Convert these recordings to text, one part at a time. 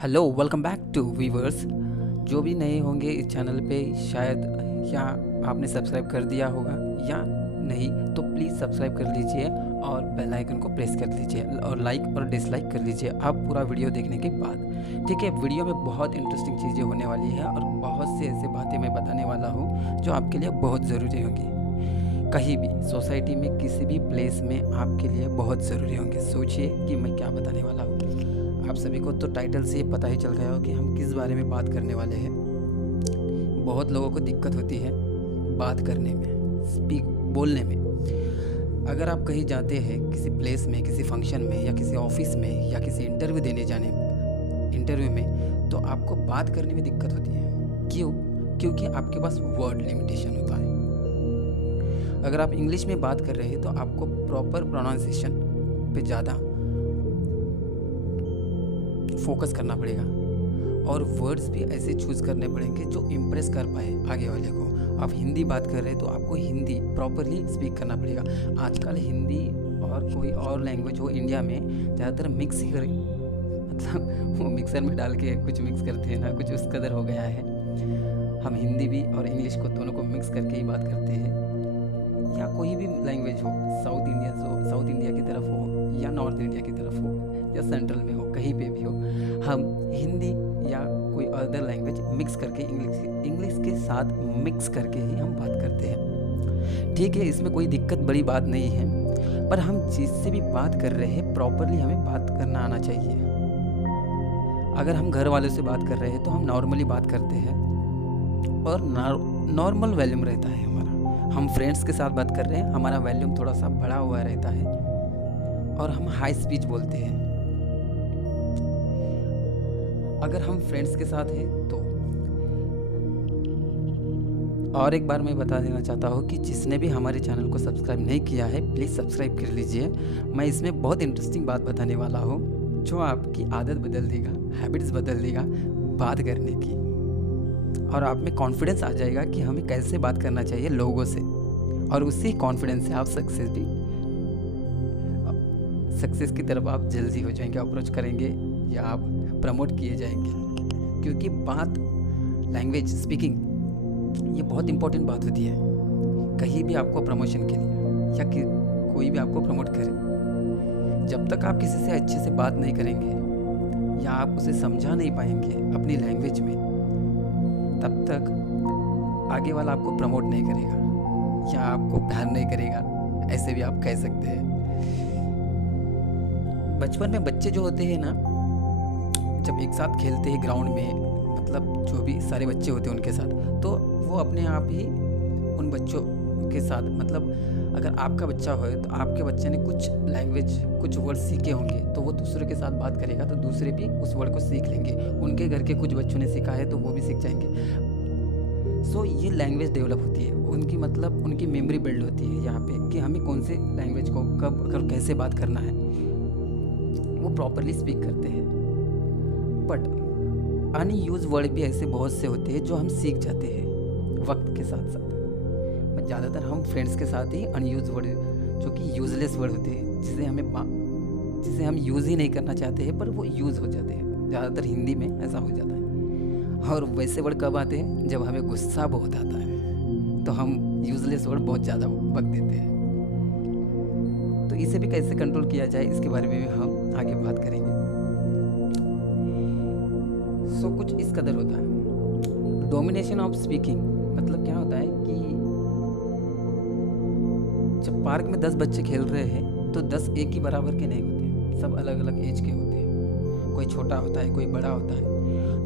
Hello welcome back to viewers. जो भी नए होंगे इस चैनल पे शायद या आपने सब्सक्राइब कर दिया होगा या नहीं, तो प्लीज़ सब्सक्राइब कर लीजिए और बेल आइकन को प्रेस कर लीजिए और लाइक और डिसलाइक कर लीजिए आप पूरा वीडियो देखने के बाद। ठीक है, वीडियो में बहुत इंटरेस्टिंग चीज़ें होने वाली है और बहुत से ऐसे बातें मैं बताने वाला हूँ जो आपके लिए बहुत ज़रूरी होंगी। कहीं भी सोसाइटी में किसी भी प्लेस में आपके लिए बहुत ज़रूरी होंगे। सोचिए कि मैं क्या बताने वाला हूँ। आप सभी को तो टाइटल से पता ही चल गया हो कि हम किस बारे में बात करने वाले हैं। बहुत लोगों को दिक्कत होती है बात करने में, बोलने में। अगर आप कहीं जाते हैं किसी प्लेस में, किसी फंक्शन में या किसी ऑफिस में या किसी इंटरव्यू में, तो आपको बात करने में दिक्कत होती है। क्यों? क्योंकि आपके पास वर्ड लिमिटेशन होता है। अगर आप इंग्लिश में बात कर रहे हैं तो आपको प्रॉपर प्रोनाउंसिएशन पे ज़्यादा फोकस करना पड़ेगा और वर्ड्स भी ऐसे चूज़ करने पड़ेंगे जो इम्प्रेस कर पाए आगे वाले को। आप हिंदी बात कर रहे हैं तो आपको हिंदी प्रॉपरली स्पीक करना पड़ेगा। आजकल हिंदी और कोई और लैंग्वेज हो इंडिया में ज़्यादातर मिक्स ही कर, मतलब वो मिक्सर में डाल के कुछ मिक्स करते हैं ना, कुछ उस कदर हो गया है। हम हिंदी भी और इंग्लिश को दोनों को मिक्स करके ही बात करते हैं। या कोई भी लैंग्वेज हो, साउथ इंडिया की तरफ हो या नॉर्थ इंडिया की तरफ हो या सेंट्रल में हो, कहीं पे भी हो, हम हिंदी या कोई अदर लैंग्वेज मिक्स करके इंग्लिश के साथ मिक्स करके ही हम बात करते हैं। ठीक है, इसमें कोई दिक्कत बड़ी बात नहीं है, पर हम जिससे भी बात कर रहे हैं प्रॉपरली हमें बात करना आना चाहिए। अगर हम घर वालों से बात कर रहे हैं तो हम नॉर्मली बात करते हैं और नॉर्मल वॉल्यूम रहता है हमारा। हम फ्रेंड्स के साथ बात कर रहे हैं, हमारा वॉल्यूम थोड़ा सा बढ़ा हुआ रहता है और हम हाई स्पीच बोलते हैं। अगर हम फ्रेंड्स के साथ हैं तो और एक बार मैं बता देना चाहता हूँ कि जिसने भी हमारे चैनल को सब्सक्राइब नहीं किया है प्लीज़ सब्सक्राइब कर लीजिए। मैं इसमें बहुत इंटरेस्टिंग बात बताने वाला हूँ जो आपकी आदत बदल देगा, हैबिट्स बदल देगा बात करने की, और आप में कॉन्फिडेंस आ जाएगा कि हमें कैसे बात करना चाहिए लोगों से, और उसी कॉन्फिडेंस से आप सक्सेस की तरफ आप जल्दी हो जाएंगे, अप्रोच करेंगे या आप प्रमोट किए जाएंगे। क्योंकि बात, लैंग्वेज, स्पीकिंग ये बहुत इंपॉर्टेंट बात होती है कहीं भी आपको प्रमोशन के लिए या कि कोई भी आपको प्रमोट करे। जब तक आप किसी से अच्छे से बात नहीं करेंगे या आप उसे समझा नहीं पाएंगे अपनी लैंग्वेज में, तब तक आगे वाला आपको प्रमोट नहीं करेगा या आपको प्यार नहीं करेगा, ऐसे भी आप कह सकते हैं। बचपन में बच्चे जो होते हैं ना, जब एक साथ खेलते हैं ग्राउंड में, मतलब जो भी सारे बच्चे होते हैं उनके साथ, तो वो अपने आप ही उन बच्चों के साथ, मतलब अगर आपका बच्चा हो तो आपके बच्चे ने कुछ लैंग्वेज, कुछ वर्ड सीखे होंगे तो वो दूसरे के साथ बात करेगा तो दूसरे भी उस वर्ड को सीख लेंगे। उनके घर के कुछ बच्चों ने सीखा है तो वो भी सीख जाएंगे। सो ये लैंग्वेज डेवलप होती है उनकी, मतलब उनकी मेमोरी बिल्ड होती है यहाँ पे कि हमें कौन से लैंग्वेज को कब कैसे बात करना है, वो प्रॉपरली स्पीक करते हैं। बट अनयूज वर्ड भी ऐसे बहुत से होते हैं जो हम सीख जाते हैं वक्त के साथ साथ। बट ज़्यादातर हम फ्रेंड्स के साथ ही अनयूज वर्ड, जो कि यूजलेस वर्ड होते हैं, जिसे हम यूज़ ही नहीं करना चाहते हैं पर वो यूज़ हो जाते हैं। ज़्यादातर हिंदी में ऐसा हो जाता है। और वैसे वर्ड कब आते हैं? जब हमें गुस्सा बहुत आता है तो हम यूजलेस वर्ड बहुत ज़्यादा बक देते हैं। तो इसे भी कैसे कंट्रोल किया जाए इसके बारे में भी हम आगे बात करेंगे। सो कुछ इस कदर होता है डोमिनेशन ऑफ स्पीकिंग। मतलब क्या होता है कि जब पार्क में 10 बच्चे खेल रहे हैं तो 10 एक ही बराबर के नहीं होते, सब अलग अलग एज के होते हैं। कोई छोटा होता है, कोई बड़ा होता है।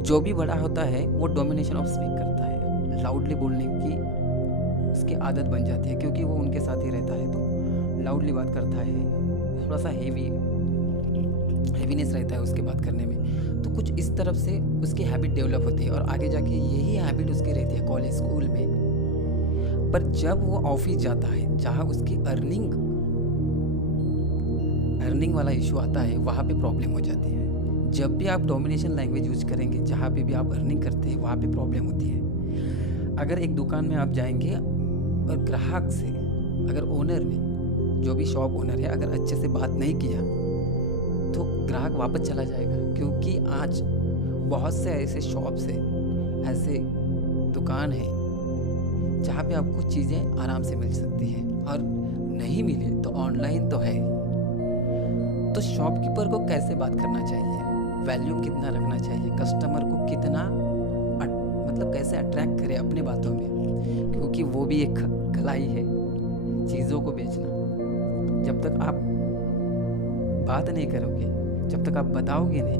जो भी बड़ा होता है वो डोमिनेशन ऑफ स्पीक करता है, लाउडली बोलने की उसकी आदत बन जाती है क्योंकि वो उनके साथ ही रहता है तो लाउडली बात करता है। थोड़ा सा हेवीनेस रहता है उसके बात करने में। तो कुछ इस तरफ से उसकी हैबिट डेवलप होती है और आगे जाके यही हैबिट उसकी रहती है कॉलेज, स्कूल में। पर जब वो ऑफिस जाता है जहाँ उसकी अर्निंग वाला इशू आता है, वहाँ पे प्रॉब्लम हो जाती है। जब भी आप डोमिनेशन लैंग्वेज यूज करेंगे, जहाँ पे भी आप अर्निंग करते हैं वहाँ पे प्रॉब्लम होती है। अगर एक दुकान में आप जाएंगे और ग्राहक से, अगर ओनर ने, जो भी शॉप ओनर है, अगर अच्छे से बात नहीं किया तो ग्राहक वापस चला जाएगा, क्योंकि आज बहुत से ऐसे शॉप्स है, ऐसे दुकान है जहाँ पे आपको चीज़ें आराम से मिल सकती है, और नहीं मिले तो ऑनलाइन तो है। तो शॉपकीपर को कैसे बात करना चाहिए, वैल्यूम कितना रखना चाहिए, कस्टमर को कितना मतलब कैसे अट्रैक्ट करे अपने बातों में, क्योंकि वो भी एक कला ही है चीज़ों को बेचना। जब तक आप बात नहीं करोगे, जब तक आप बताओगे नहीं,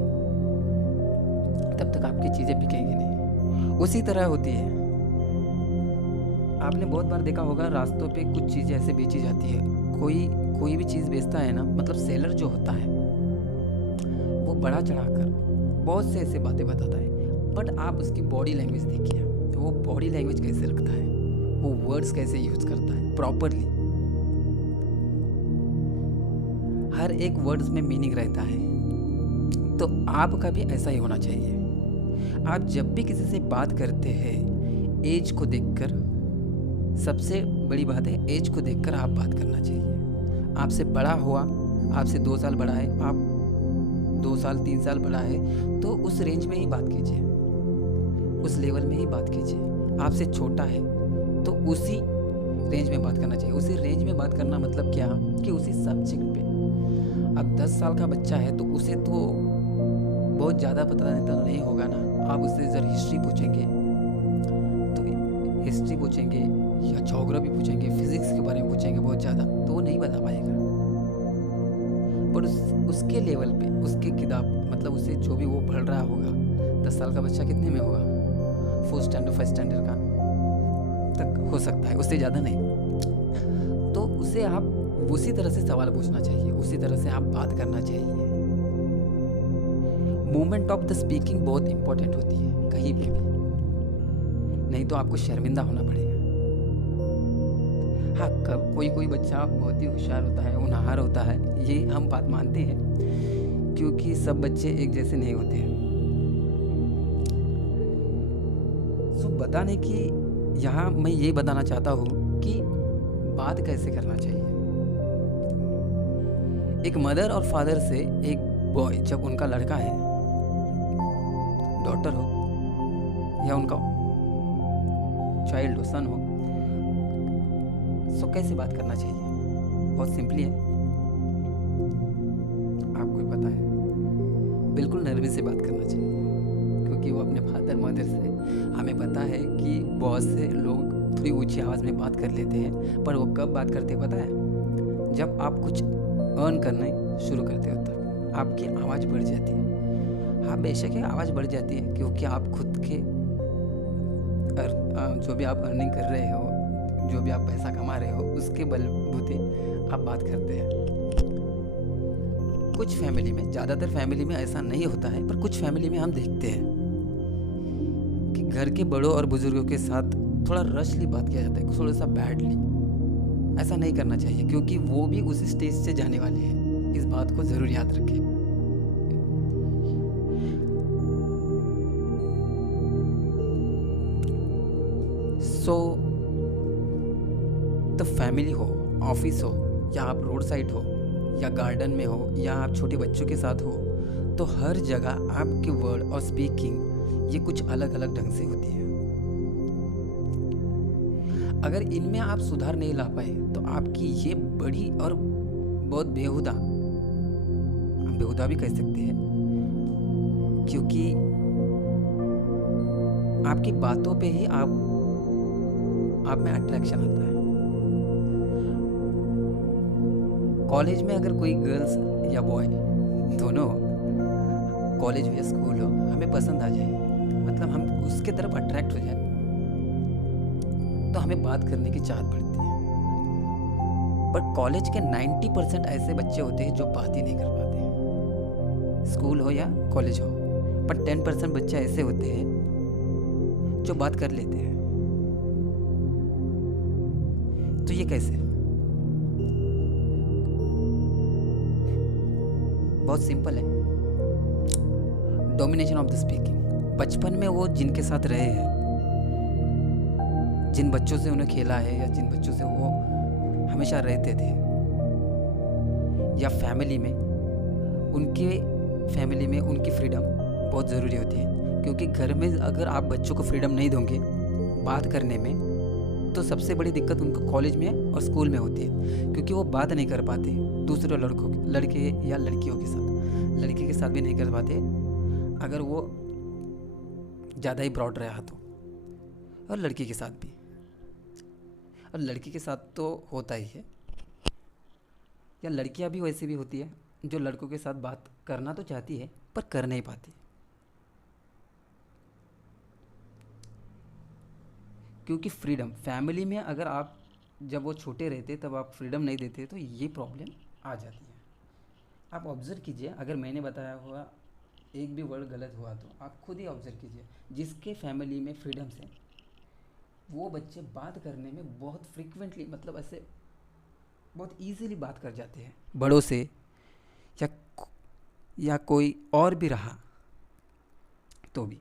तब तक आपकी चीज़ें बिकेंगी नहीं। उसी तरह होती है, आपने बहुत बार देखा होगा रास्तों पे कुछ चीज़ें ऐसे बेची जाती है। कोई भी चीज़ बेचता है ना, मतलब सेलर जो होता है वो बड़ा चढ़ाकर बहुत से ऐसे बातें बताता है, बट आप उसकी बॉडी लैंग्वेज देखिए, वो बॉडी लैंग्वेज कैसे रखता है, वो वर्ड्स कैसे यूज़ करता है प्रॉपरली। हर एक वर्ड्स में मीनिंग रहता है। तो आपका भी ऐसा ही होना चाहिए। आप जब भी किसी से बात करते हैं, एज को देखकर, सबसे बड़ी बात है एज को देखकर आप बात करना चाहिए। आपसे बड़ा हुआ, आपसे 2 साल बड़ा है, आप 2 साल 3 साल बड़ा है, तो उस रेंज में ही बात कीजिए, उस लेवल में ही बात कीजिए। आपसे छोटा है तो उसी रेंज में बात करना चाहिए। उसी रेंज में बात करना मतलब क्या, कि उसी सब्जेक्ट पे। अब 10 साल का बच्चा है तो उसे तो बहुत ज़्यादा पता नहीं होगा ना। आप उससे ज़रा हिस्ट्री पूछेंगे तो हिस्ट्री पूछेंगे, या ज्योग्राफी पूछेंगे, फिजिक्स के बारे में पूछेंगे बहुत ज़्यादा, तो वो नहीं बता पाएगा। पर उसके लेवल पे, उसके किताब मतलब उससे जो भी वो पढ़ रहा होगा, 10 साल का बच्चा कितने में होगा, 4th स्टैंडर्ड 5th स्टैंडर्ड का तक हो सकता है, उससे ज़्यादा नहीं। तो उसे आप उसी तरह से सवाल पूछना चाहिए, उसी तरह से आप बात करना चाहिए। मूवमेंट ऑफ द स्पीकिंग बहुत इंपॉर्टेंट होती है कहीं पे भी, नहीं तो आपको शर्मिंदा होना पड़ेगा। हाँ, कब कोई बच्चा बहुत ही होशियार होता है, होनहार होता है, ये हम बात मानते हैं, क्योंकि सब बच्चे एक जैसे नहीं होते हैं। सो बताने की यहाँ मैं ये बताना चाहता हूँ कि बात कैसे करना चाहिए। एक मदर और फादर से एक बॉय, जब उनका लड़का है, डॉटर हो या उनका चाइल्ड हो, सन हो, सो कैसे बात करना चाहिए, बहुत सिंपली है, आपको ही पता है। बिल्कुल नरमी से बात करना चाहिए, क्योंकि वो अपने फादर मदर से, हमें पता है कि बहुत से लोग थोड़ी ऊंची आवाज़ में बात कर लेते हैं, पर वो कब बात करते हैं पता है, जब आप कुछ अर्न करना शुरू करते हो तब आपकी आवाज़ बढ़ जाती है। हाँ, बेशक है, आवाज़ बढ़ जाती है, क्योंकि आप खुद के जो भी आप अर्निंग कर रहे हो, जो भी आप पैसा कमा रहे हो, उसके बलबूते आप बात करते हैं। कुछ फैमिली में, ज़्यादातर फैमिली में ऐसा नहीं होता है, पर कुछ फैमिली में हम देखते हैं कि घर के बड़ों और बुजुर्गों के साथ थोड़ा रशली बात किया जाता है, थोड़ा सा बैडली। ऐसा नहीं करना चाहिए, क्योंकि वो भी उसी स्टेज से जाने वाले हैं। इस बात को ज़रूर याद रखें। सो तो फैमिली हो, ऑफिस हो, या आप रोड साइड हो, या गार्डन में हो, या आप छोटे बच्चों के साथ हो, तो हर जगह आपके वर्ड और स्पीकिंग ये कुछ अलग अलग ढंग से होती है। अगर इनमें आप सुधार नहीं ला पाए तो आपकी ये बड़ी और बहुत बेहुदा, हम बेहुदा भी कह सकते हैं, क्योंकि आपकी बातों पे ही आप में अट्रैक्शन आता है। कॉलेज में अगर कोई गर्ल्स या बॉय दोनों, कॉलेज हो या स्कूल हो, हमें पसंद आ जाए, मतलब हम उसके तरफ अट्रैक्ट हो जाए, तो हमें बात करने की चाहत बढ़ती है। पर कॉलेज के 90% ऐसे बच्चे होते हैं जो बात ही नहीं कर पाते, स्कूल हो या कॉलेज हो। पर 10% बच्चे ऐसे होते हैं जो बात कर लेते हैं। तो ये कैसे? बहुत सिंपल है, डोमिनेशन ऑफ द स्पीकिंग। बचपन में वो जिनके साथ रहे हैं, जिन बच्चों से उन्हें खेला है, या जिन बच्चों से वो हमेशा रहते थे, या फैमिली में उनकी फ्रीडम बहुत ज़रूरी होती है। क्योंकि घर में अगर आप बच्चों को फ्रीडम नहीं दोगे बात करने में, तो सबसे बड़ी दिक्कत उनको कॉलेज में और स्कूल में होती है, क्योंकि वो बात नहीं कर पाते दूसरे लड़के या लड़कियों के साथ, लड़के के साथ भी नहीं कर पाते अगर वो ज़्यादा ही ब्रॉड रहा तो, और लड़की के साथ भी, और लड़की के साथ तो होता ही है, या लड़कियां भी वैसी भी होती है जो लड़कों के साथ बात करना तो चाहती है पर कर नहीं पाती, क्योंकि फ्रीडम फैमिली में अगर आप जब वो छोटे रहते तब आप फ्रीडम नहीं देते तो ये प्रॉब्लम आ जाती है। आप ऑब्ज़र्व कीजिए, अगर मैंने बताया हुआ एक भी वर्ड गलत हुआ तो आप खुद ही ऑब्ज़र्व कीजिए, जिसके फैमिली में फ्रीडम से वो बच्चे बात करने में बहुत फ्रिक्वेंटली, मतलब ऐसे बहुत इजीली बात कर जाते हैं बड़ों से, या कोई और भी रहा तो भी।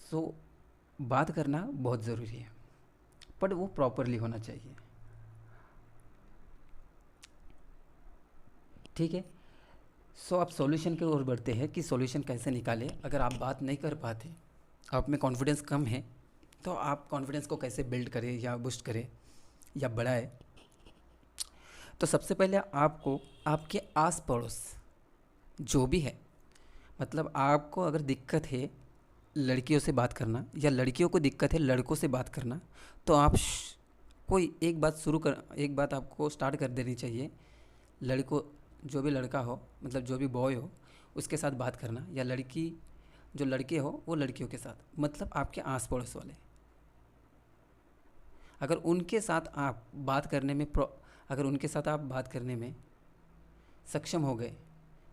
सो बात करना बहुत ज़रूरी है, पर वो प्रॉपरली होना चाहिए। ठीक है, सो आप सॉल्यूशन की ओर बढ़ते हैं कि सॉल्यूशन कैसे निकालें। अगर आप बात नहीं कर पाते, आप में कॉन्फिडेंस कम है, तो आप कॉन्फिडेंस को कैसे बिल्ड करें या बूस्ट करें या बढ़ाएं। तो सबसे पहले आपको आपके आस पड़ोस जो भी है, मतलब आपको अगर दिक्कत है लड़कियों से बात करना या लड़कियों को दिक्कत है लड़कों से बात करना, तो आप कोई एक बात आपको स्टार्ट कर देनी चाहिए। लड़कों, जो भी लड़का हो, मतलब जो भी बॉय हो, उसके साथ बात करना, या लड़की जो लड़के हो वो लड़कियों के साथ, मतलब आपके आस पड़ोस वाले। अगर उनके साथ आप बात करने में सक्षम हो गए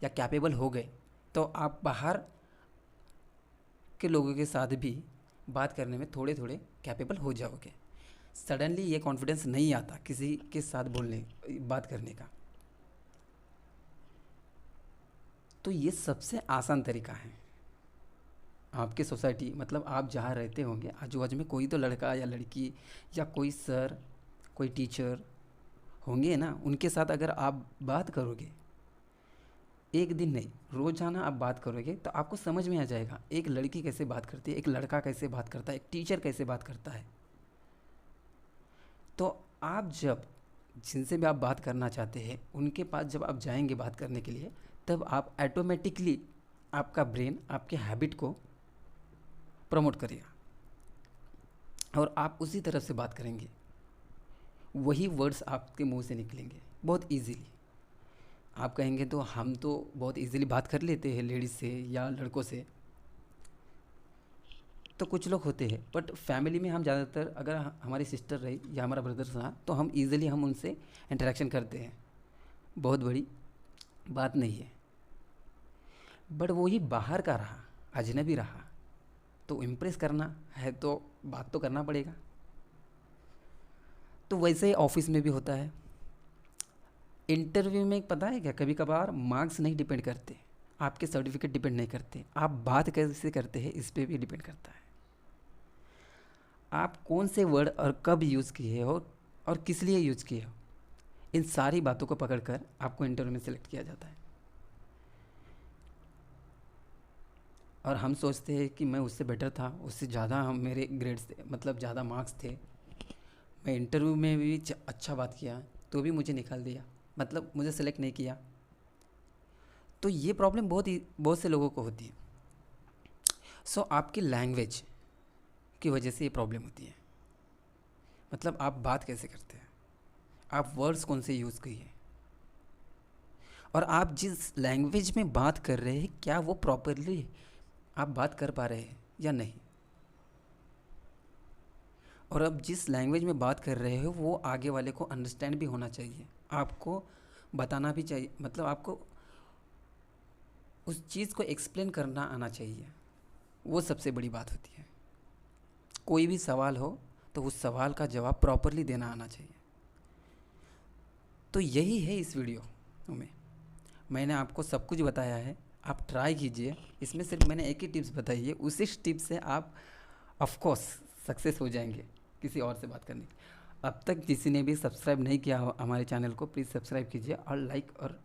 या कैपेबल हो गए, तो आप बाहर के लोगों के साथ भी बात करने में थोड़े थोड़े कैपेबल हो जाओगे। सडनली ये कॉन्फिडेंस नहीं आता किसी के साथ बात करने का। तो ये सबसे आसान तरीका है। आपके सोसाइटी, मतलब आप जहाँ रहते होंगे आजू बाजू में कोई तो लड़का या लड़की या कोई सर, कोई टीचर होंगे ना, उनके साथ अगर आप बात करोगे, एक दिन नहीं रोज़ाना आप बात करोगे, तो आपको समझ में आ जाएगा एक लड़की कैसे बात करती है, एक लड़का कैसे बात करता है, एक टीचर कैसे बात करता है। तो आप जब जिनसे भी आप बात करना चाहते हैं उनके पास जब आप जाएंगे बात करने के लिए, तब आप ऑटोमेटिकली आपका ब्रेन आपके हैबिट को प्रमोट करेगा और आप उसी तरफ से बात करेंगे, वही वर्ड्स आपके मुंह से निकलेंगे बहुत इजीली। आप कहेंगे तो हम तो बहुत इजीली बात कर लेते हैं लेडीज़ से या लड़कों से, तो कुछ लोग होते हैं, बट फैमिली में हम ज़्यादातर अगर हमारी सिस्टर रही या हमारा ब्रदर रहा तो हम इजीली हम उनसे इंटरेक्शन करते हैं, बहुत बड़ी बात नहीं है। बट वही बाहर का रहा, अजनबी रहा, तो इम्प्रेस करना है तो बात तो करना पड़ेगा। तो वैसे ही ऑफिस में भी होता है। इंटरव्यू में पता है क्या, कभी कभार मार्क्स नहीं डिपेंड करते, आपके सर्टिफिकेट डिपेंड नहीं करते, आप बात कैसे करते हैं इस पे भी डिपेंड करता है। आप कौन से वर्ड और कब यूज़ किए हो और किस लिए यूज़ किए हो, इन सारी बातों को पकड़कर आपको इंटरव्यू में सिलेक्ट किया जाता है। और हम सोचते हैं कि मैं उससे बेटर था, उससे ज़्यादा हम मेरे ग्रेड्स थे, मतलब ज़्यादा मार्क्स थे, मैं इंटरव्यू में भी अच्छा बात किया तो भी मुझे निकाल दिया, मतलब मुझे सेलेक्ट नहीं किया। तो ये प्रॉब्लम बहुत से लोगों को होती है। सो आपकी लैंग्वेज की वजह से ये प्रॉब्लम होती है, मतलब आप बात कैसे करते हैं, आप वर्ड्स कौन से यूज़ किए, और आप जिस लैंग्वेज में बात कर रहे हैं क्या वो प्रॉपरली आप बात कर पा रहे हैं या नहीं। और अब जिस लैंग्वेज में बात कर रहे हो वो आगे वाले को अंडरस्टैंड भी होना चाहिए, आपको बताना भी चाहिए, मतलब आपको उस चीज़ को एक्सप्लेन करना आना चाहिए, वो सबसे बड़ी बात होती है। कोई भी सवाल हो तो उस सवाल का जवाब प्रॉपरली देना आना चाहिए। तो यही है इस वीडियो में, मैंने आपको सब कुछ बताया है, आप ट्राई कीजिए। इसमें सिर्फ मैंने एक ही टिप्स बताई है, उसी टिप्स से आप ऑफ कोर्स सक्सेस हो जाएंगे किसी और से बात करने की। अब तक किसी ने भी सब्सक्राइब नहीं किया हो हमारे चैनल को, प्लीज़ सब्सक्राइब कीजिए और लाइक और